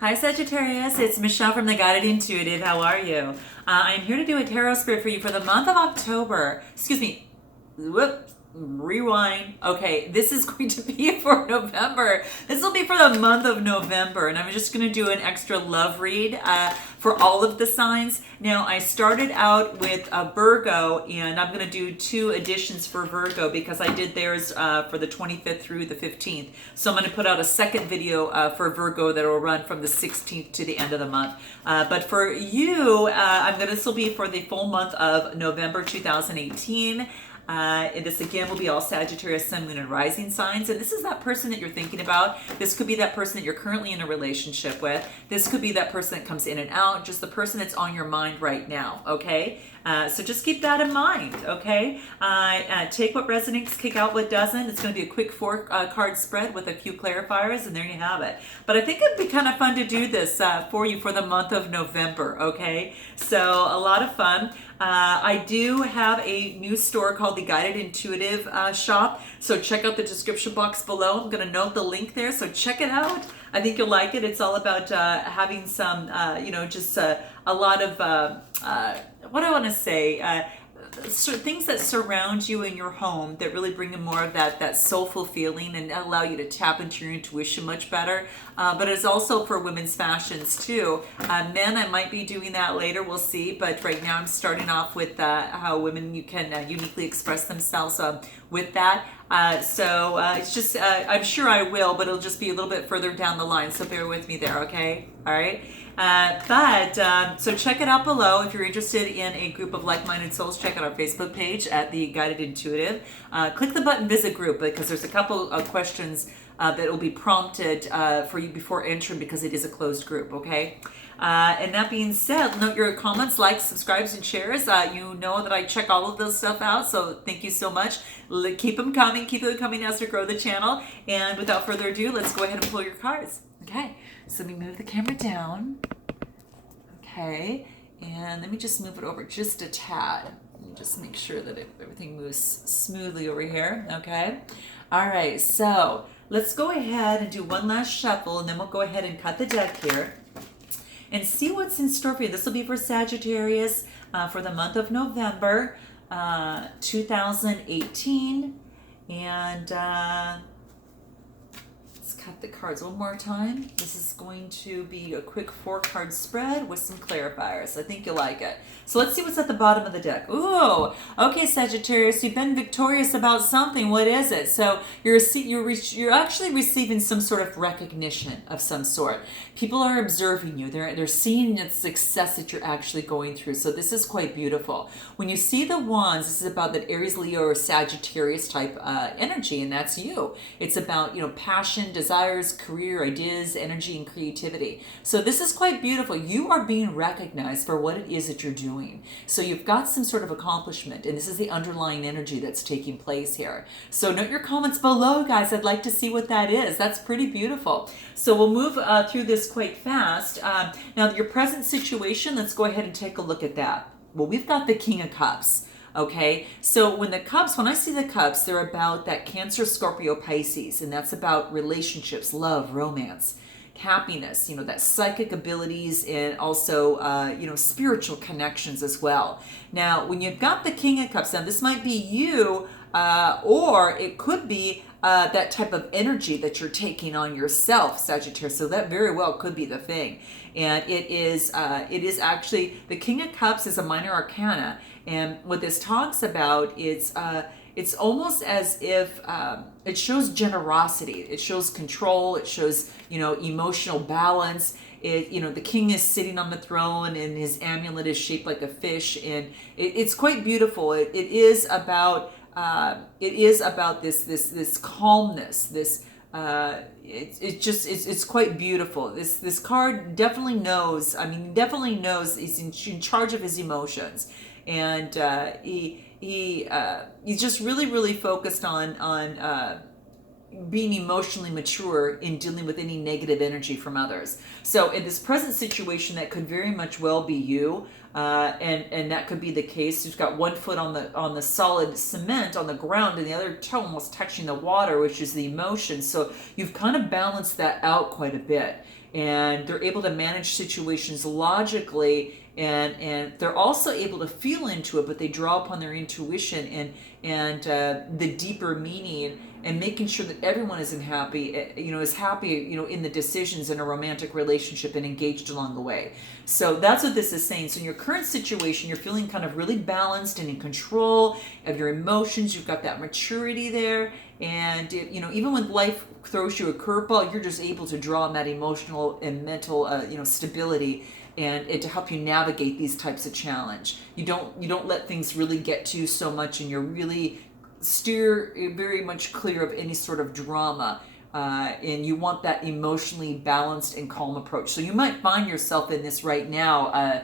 Hi Sagittarius, it's Michelle from the Guided Intuitive. How are you? I'm here to do a tarot spirit for you for the month of October. Excuse me. Whoop. Rewind. Okay, this is going to be for November. This will be for the month of November, and I'm just going to do an extra love read for all of the signs. Now, I started out with Virgo, and I'm going to do 2 editions for Virgo because I did theirs for the 25th through the 15th. So I'm going to put out a second video for Virgo that will run from the 16th to the end of the month. But for you, this will be for the full month of November 2018. And this again will be all Sagittarius, Sun, Moon, and Rising signs. And this is that person that you're thinking about. This could be that person that you're currently in a relationship with. This could be that person that comes in and out, just the person that's on your mind right now, okay? So just keep that in mind, okay? Take what resonates, kick out what doesn't. It's going to be a quick 4-card spread with a few clarifiers, and there you have it. But I think it'd be kind of fun to do this for you for the month of November, okay? So a lot of fun. I do have a new store called the Guided Intuitive shop, so check out the description box below. I'm going to note the link there, so check it out. I think you'll like it. It's all about having some, just a lot of, what do I want to say? Things that surround you in your home that really bring in more of that soulful feeling and allow you to tap into your intuition much better. But it's also for women's fashions too. Men, I might be doing that later, we'll see. But right now I'm starting off with how women you can uniquely express themselves with that. It's just, I'm sure I will, but it'll just be a little bit further down the line. So bear with me there, okay? All right. So check it out below. If you're interested in a group of like-minded souls, check out our Facebook page at the Guided Intuitive. Click the button Visit Group because there's a couple of questions that will be prompted for you before entering because it is a closed group, okay? And that being said, note your comments, likes, subscribes, and shares. You know that I check all of those stuff out, so thank you so much. Keep them coming as we grow the channel. And without further ado, let's go ahead and pull your cards. Okay, so let me move the camera down. Okay, and let me just move it over just a tad. Let me just make sure that everything moves smoothly over here. Okay, all right, so let's go ahead and do one last shuffle, and then we'll go ahead and cut the deck here and see what's in store for you. This will be for Sagittarius for the month of November 2018. And let's cut the cards one more time. This is going to be a quick 4-card spread with some clarifiers. I think you'll like it. So let's see what's at the bottom of the deck. Ooh, okay, Sagittarius, you've been victorious about something. What is it? So you're actually receiving some sort of recognition of some sort. People are observing you. They're seeing the success that you're actually going through. So this is quite beautiful. When you see the wands, this is about that Aries, Leo, or Sagittarius type energy, and that's you. It's about passion, desires, career, ideas, energy, and creativity. So this is quite beautiful. You are being recognized for what it is that you're doing. So you've got some sort of accomplishment, and this is the underlying energy that's taking place here. So note your comments below, guys. I'd like to see what that is. That's pretty beautiful. So we'll move through this quite fast. Now, your present situation, let's go ahead and take a look at that. Well, we've got the King of Cups. Okay, so when I see the cups, they're about that Cancer, Scorpio, Pisces, and that's about relationships, love, romance, happiness, that psychic abilities, and also, spiritual connections as well. Now, when you've got the King of Cups, now this might be you, or it could be that type of energy that you're taking on yourself, Sagittarius. So that very well could be the thing. And it is actually, the King of Cups is a minor arcana. And what this talks about is, it's almost as if it shows generosity. It shows control. It shows, emotional balance. The king is sitting on the throne, and his amulet is shaped like a fish, and it's quite beautiful. It is about this calmness. This it's quite beautiful. This card definitely knows. He's in charge of his emotions, and he's just really focused on being emotionally mature in dealing with any negative energy from others. So in this present situation, that could very much well be you, and that could be the case. You've got one foot on the solid cement on the ground, and the other toe almost touching the water, which is the emotion. So you've kind of balanced that out quite a bit. and they're able to manage situations logically, and they're also able to feel into it, but they draw upon their intuition and the deeper meaning, and making sure that everyone is happy, in the decisions in a romantic relationship and engaged along the way. So that's what this is saying. So in your current situation, you're feeling kind of really balanced and in control of your emotions. You've got that maturity there, and even when life throws you a curveball, you're just able to draw on that emotional and mental stability, and it to help you navigate these types of challenge. You don't let things really get to you so much, and you're really steer very much clear of any sort of drama, and you want that emotionally balanced and calm approach. So you might find yourself in this right now,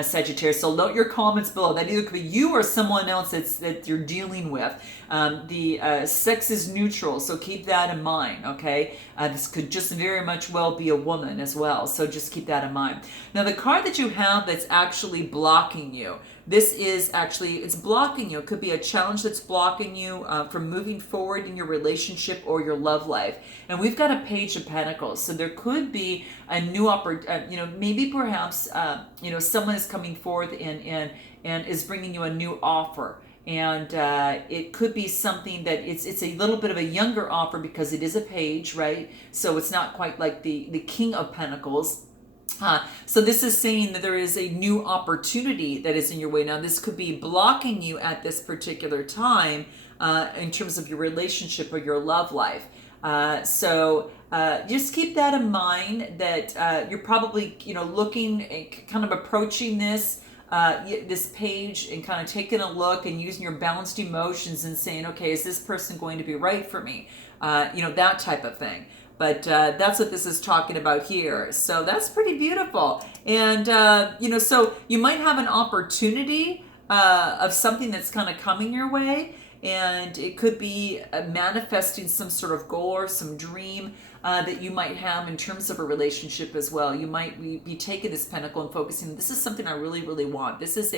Sagittarius. So note your comments below. That either could be you or someone else that you're dealing with. The sex is neutral, so keep that in mind, okay? This could just very much well be a woman as well, so just keep that in mind. Now, the card that you have that's actually blocking you, this is actually, it's blocking you. It could be a challenge that's blocking you from moving forward in your relationship or your love life. And we've got a Page of Pentacles. So there could be a new maybe perhaps, someone is coming forth and is bringing you a new offer. And it could be something that it's a little bit of a younger offer because it is a page, right? So it's not quite like the King of Pentacles. So this is saying that there is a new opportunity that is in your way. Now, this could be blocking you at this particular time in terms of your relationship or your love life. So just keep that in mind, that you're probably, looking, kind of approaching this page and kind of taking a look and using your balanced emotions and saying, okay, is this person going to be right for me? That type of thing. But that's what this is talking about here. So that's pretty beautiful. And, so you might have an opportunity of something that's kind of coming your way. And it could be manifesting some sort of goal or some dream that you might have in terms of a relationship as well. You might be taking this pentacle and focusing, this is something I really, really want. This is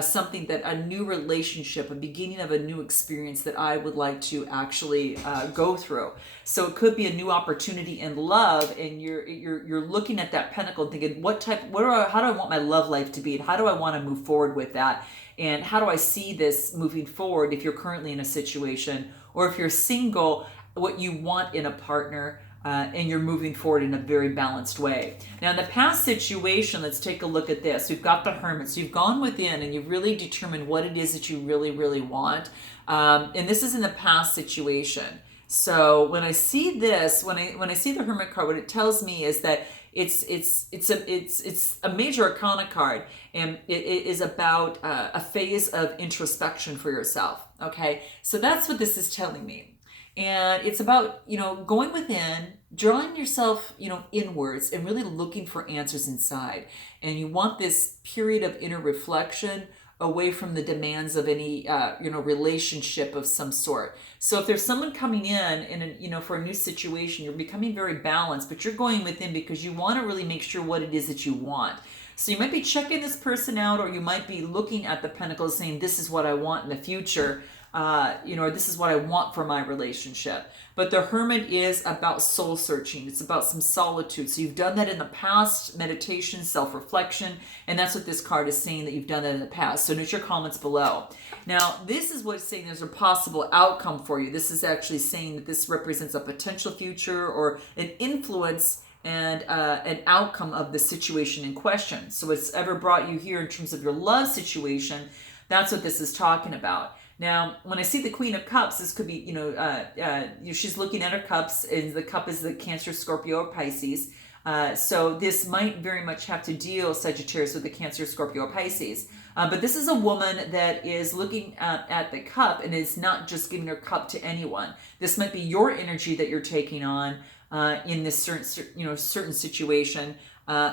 something that a new relationship, a beginning of a new experience that I would like to actually go through. So it could be a new opportunity in love, and you're looking at that pentacle and thinking, how do I want my love life to be, and how do I want to move forward with that? And how do I see this moving forward if you're currently in a situation, or if you're single, what you want in a partner, and you're moving forward in a very balanced way. Now, in the past situation, let's take a look at this. We've got the Hermit. So you've gone within and you've really determined what it is that you really, really want. And this is in the past situation. So when I see this, when I see the Hermit card, what it tells me is that it's a major arcana card, and it is about a phase of introspection for yourself. Okay, so that's what this is telling me. And it's about, going within, drawing yourself, inwards, and really looking for answers inside. And you want this period of inner reflection away from the demands of any, relationship of some sort. So if there's someone coming in for a new situation, you're becoming very balanced, but you're going within because you want to really make sure what it is that you want. So you might be checking this person out, or you might be looking at the pentacles saying, this is what I want in the future. Or this is what I want for my relationship. But the Hermit is about soul searching. It's about some solitude. So you've done that in the past, meditation, self-reflection, and that's what this card is saying, that you've done that in the past. So note your comments below. Now, this is what's saying there's a possible outcome for you. This is actually saying that this represents a potential future or an influence and an outcome of the situation in question. So what's ever brought you here in terms of your love situation, that's what this is talking about. Now, when I see the Queen of Cups, this could be, she's looking at her cups, and the cup is the Cancer, Scorpio, or Pisces. So this might very much have to deal, Sagittarius, with the Cancer, Scorpio, or Pisces. But this is a woman that is looking at the cup and is not just giving her cup to anyone. This might be your energy that you're taking on in this certain situation,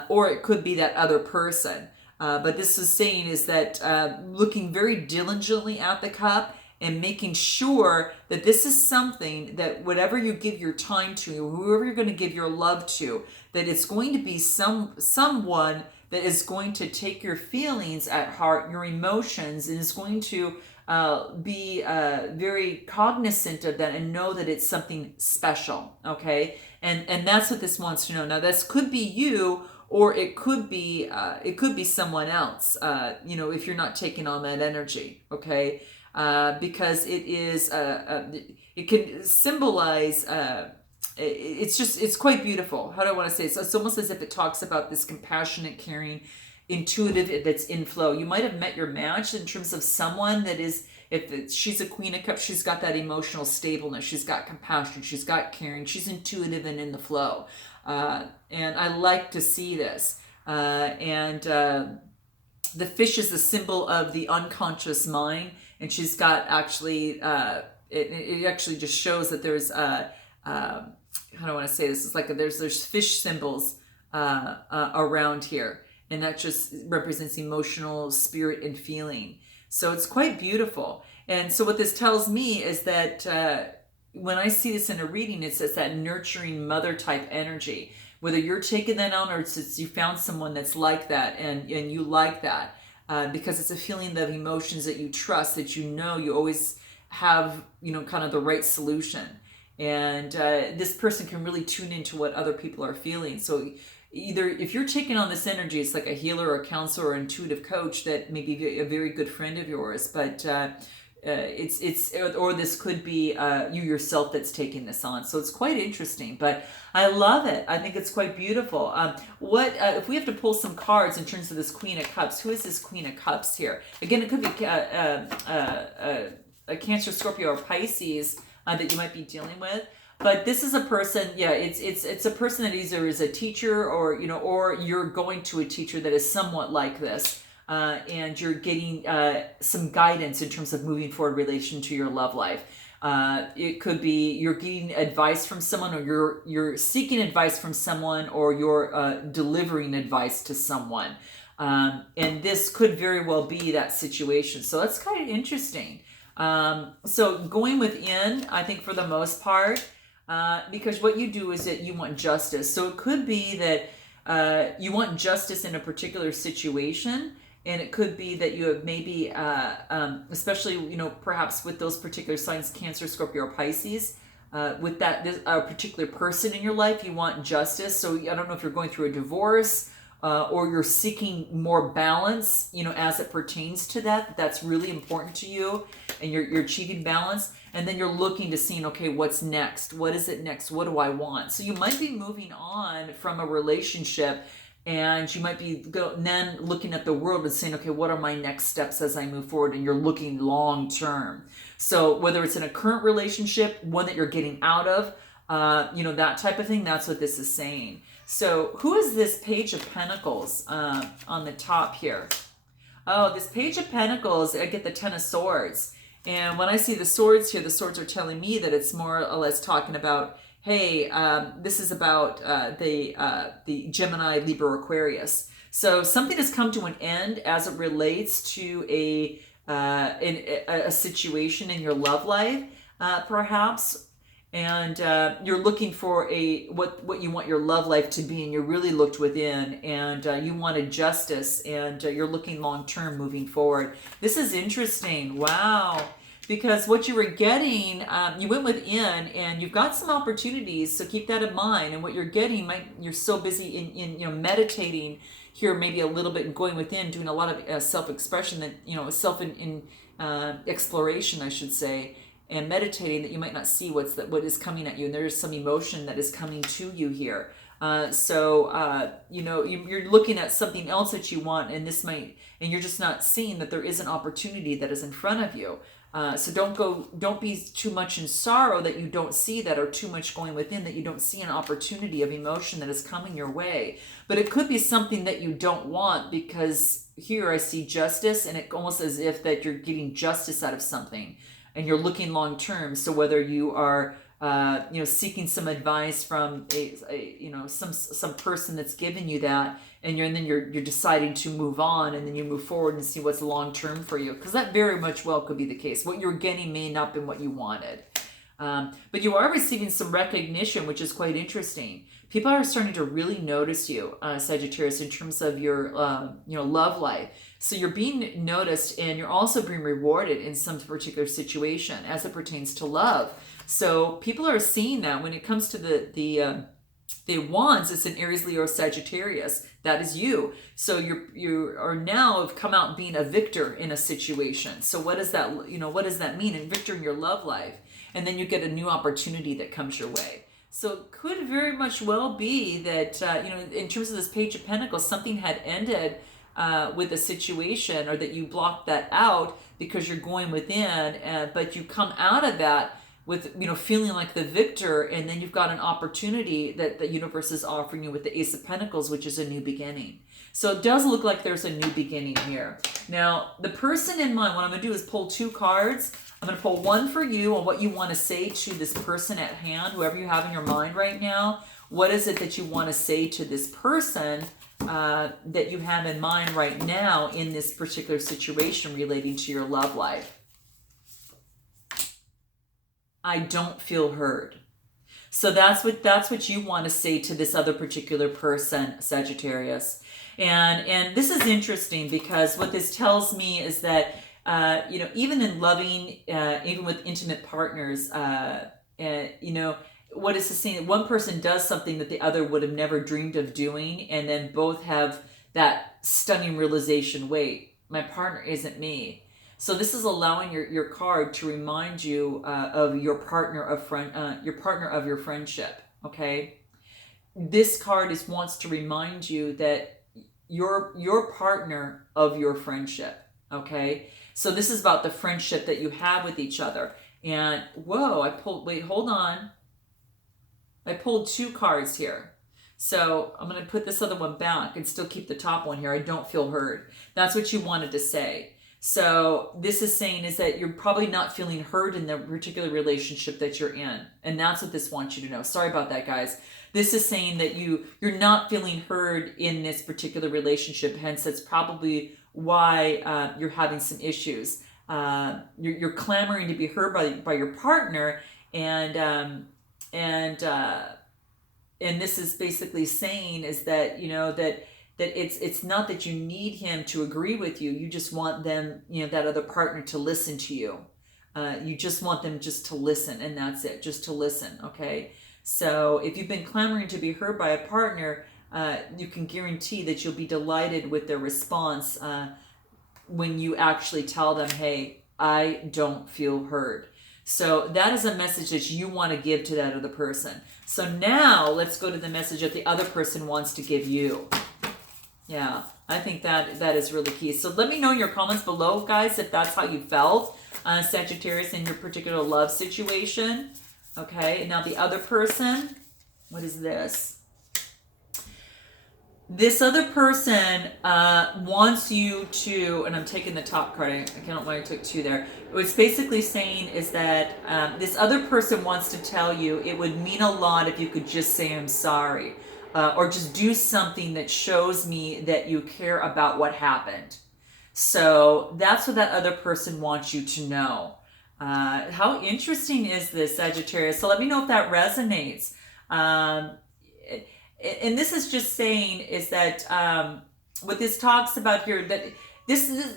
or it could be that other person. But this is saying is that looking very diligently at the cup and making sure that this is something that whatever you give your time to, whoever you're going to give your love to, that it's going to be someone that is going to take your feelings at heart, your emotions, and is going to be very cognizant of that and know that it's something special, okay? And that's what this wants to know. Now, this could be you, or it could be someone else. If you're not taking on that energy, okay, because it can symbolize. It's quite beautiful. How do I want to say it? So it's almost as if it talks about this compassionate, caring, intuitive that's in flow. You might have met your match in terms of someone that is, she's a Queen of Cups, she's got that emotional stableness, she's got compassion, she's got caring, she's intuitive and in the flow. And I like to see this. The fish is the symbol of the unconscious mind, and she's got actually, it actually just shows that there's, how do I want to say this? It's like there's fish symbols around here, and that just represents emotional, spirit, and feeling. So it's quite beautiful. And so what this tells me is that when I see this in a reading, it's that nurturing mother type energy. Whether you're taking that on or it's you found someone that's like that and you like that, because it's a feeling of emotions that you trust, that you always have, kind of the right solution. And this person can really tune into what other people are feeling. So either if you're taking on this energy, it's like a healer or a counselor or intuitive coach that may be a very good friend of yours, but or this could be you yourself that's taking this on. So it's quite interesting, but I love it. I think it's quite beautiful. If we have to pull some cards in terms of this Queen of Cups? Who is this Queen of Cups here? Again, it could be a Cancer, Scorpio, or Pisces that you might be dealing with. But this is a person, it's a person that either is a teacher or you're going to a teacher that is somewhat like this. And you're getting some guidance in terms of moving forward relation to your love life. It could be you're getting advice from someone, or you're seeking advice from someone, or you're delivering advice to someone. And this could very well be that situation. So that's kind of interesting. So going within, I think for the most part, because what you do is that you want justice. So it could be that you want justice in a particular situation. And it could be that you have maybe, especially, perhaps with those particular signs, Cancer, Scorpio, or Pisces, with this particular person in your life, you want justice. So I don't know if you're going through a divorce or you're seeking more balance, as it pertains to that's really important to you, and you're achieving balance. And then you're looking to see, okay, what's next? What is it next? What do I want? So you might be moving on from a relationship, and you might be then looking at the world and saying, okay, what are my next steps as I move forward? And you're looking long term. So whether it's in a current relationship, one that you're getting out of, that type of thing, that's what this is saying. So who is this Page of Pentacles on the top here? Oh, this Page of Pentacles, I get the Ten of Swords. And when I see the swords here, the swords are telling me that it's more or less talking about, hey, this is about the Gemini, Libra, Aquarius. So something has come to an end as it relates to a situation in your love life, perhaps. And you're looking for what you want your love life to be, and you really looked within, and you wanted justice, and you're looking long term moving forward. This is interesting. Wow. Because what you were getting, you went within, and you've got some opportunities, so keep that in mind. And what you're getting, you're so busy in meditating here, maybe a little bit, and going within, doing a lot of self-expression, that exploration, I should say, and meditating, that you might not see what is coming at you, and there's some emotion that is coming to you here. You're looking at something else that you want, and you're just not seeing that there is an opportunity that is in front of you. So don't be too much in sorrow that you don't see that, or too much going within that you don't see an opportunity of emotion that is coming your way. But it could be something that you don't want, because here I see justice, and it almost as if that you're getting justice out of something, and you're looking long term. So whether you are seeking some advice from some person that's given you that, and then you're deciding to move on, and then you move forward and see what's long term for you, because that very much well could be the case. What you're getting may not be what you wanted, but you are receiving some recognition, which is quite interesting. People are starting to really notice you, Sagittarius, in terms of your love life. So you're being noticed, and you're also being rewarded in some particular situation as it pertains to love. So people are seeing that when it comes to the wands, it's an Aries, Leo, Sagittarius. That is you. So you are now have come out being a victor in a situation. So what does that, what does that mean? And victor in your love life. And then you get a new opportunity that comes your way. So it could very much well be that, in terms of this Page of Pentacles, something had ended with a situation, or that you blocked that out because you're going within, but you come out of that with, feeling like the victor, and then you've got an opportunity that the universe is offering you with the Ace of Pentacles, which is a new beginning. So it does look like there's a new beginning here. Now, the person in mind, what I'm going to do is pull 2 cards. I'm going to pull one for you on what you want to say to this person at hand, whoever you have in your mind right now. What is it that you want to say to this person that you have in mind right now in this particular situation relating to your love life? I don't feel heard. So that's what you want to say to this other particular person, Sagittarius. And this is interesting, because what this tells me is that even in loving, even with intimate partners, what is this saying? One person does something that the other would have never dreamed of doing, and then both have that stunning realization: wait, my partner isn't me. So this is allowing your card to remind you of your partner of your friendship. Okay, this card wants to remind you that your partner of your friendship. Okay, so this is about the friendship that you have with each other. And whoa, hold on. I pulled 2 cards here. So I'm going to put this other one back and still keep the top one here. I don't feel heard. That's what you wanted to say. So this is saying is that you're probably not feeling heard in the particular relationship that you're in. And that's what this wants you to know. Sorry about that, guys. This is saying that you're not feeling heard in this particular relationship. Hence, that's probably why you're having some issues. You're clamoring to be heard by your partner, and this is basically saying is that that it's not that you need him to agree with you. You just want them, that other partner, to listen to you. You just want them just to listen, and that's it, just to listen. Okay. So if you've been clamoring to be heard by a partner, you can guarantee that you'll be delighted with their response when you actually tell them, hey, I don't feel heard. So that is a message that you want to give to that other person. So now let's go to the message that the other person wants to give you. Yeah, I think that is really key. So let me know in your comments below, guys, if that's how you felt, Sagittarius, in your particular love situation. Okay, now the other person, what is this? This other person wants you to, and I'm taking the top card, I don't know why I took 2 there. What's basically saying is that this other person wants to tell you it would mean a lot if you could just say I'm sorry. Or just do something that shows me that you care about what happened. So that's what that other person wants you to know. How interesting is this, Sagittarius? So let me know if that resonates. And this is just saying is that what this talks about here, that this is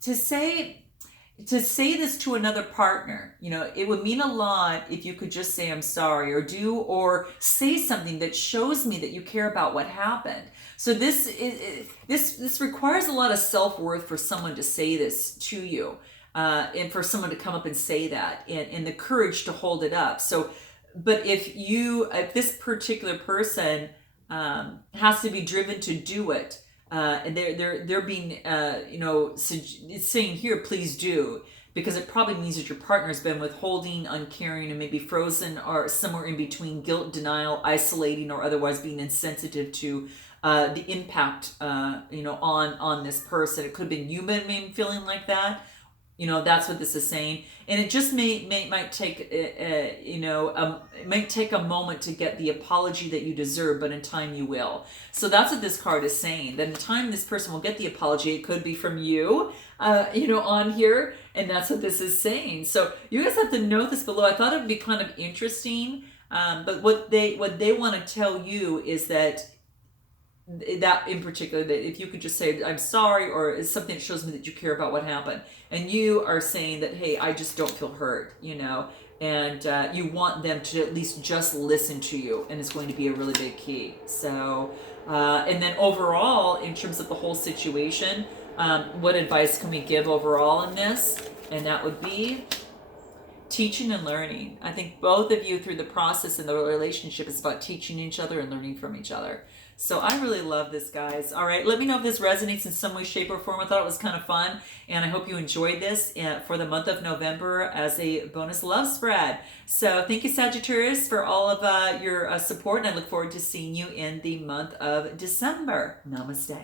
to say this to another partner, it would mean a lot if you could just say I'm sorry, or say something that shows me that you care about what happened. So this requires a lot of self-worth for someone to say this to you, and for someone to come up and say that, and the courage to hold it up. So, but if this particular person has to be driven to do it, and they're being it's saying here, please do, because it probably means that your partner's been withholding, uncaring, and maybe frozen, or somewhere in between guilt, denial, isolating, or otherwise being insensitive to the impact on this person. It could have been you been feeling like that. That's what this is saying, and it just might take it might take a moment to get the apology that you deserve, but in time you will. So that's what this card is saying. That in time this person will get the apology. It could be from you, on here, and that's what this is saying. So you guys have to note this below. I thought it would be kind of interesting, but what they want to tell you is that in particular, that if you could just say I'm sorry, or it's something that shows me that you care about what happened, and you are saying that, hey, I just don't feel hurt, and you want them to at least just listen to you, and it's going to be a really big key. So and then overall, in terms of the whole situation, what advice can we give overall in this? And that would be teaching and learning. I think both of you, through the process in the relationship, is about teaching each other and learning from each other. So I really love this, guys. All right, let me know if this resonates in some way, shape, or form. I thought it was kind of fun, and I hope you enjoyed this for the month of November as a bonus love spread. So thank you, Sagittarius, for all of your support, and I look forward to seeing you in the month of December. Namaste.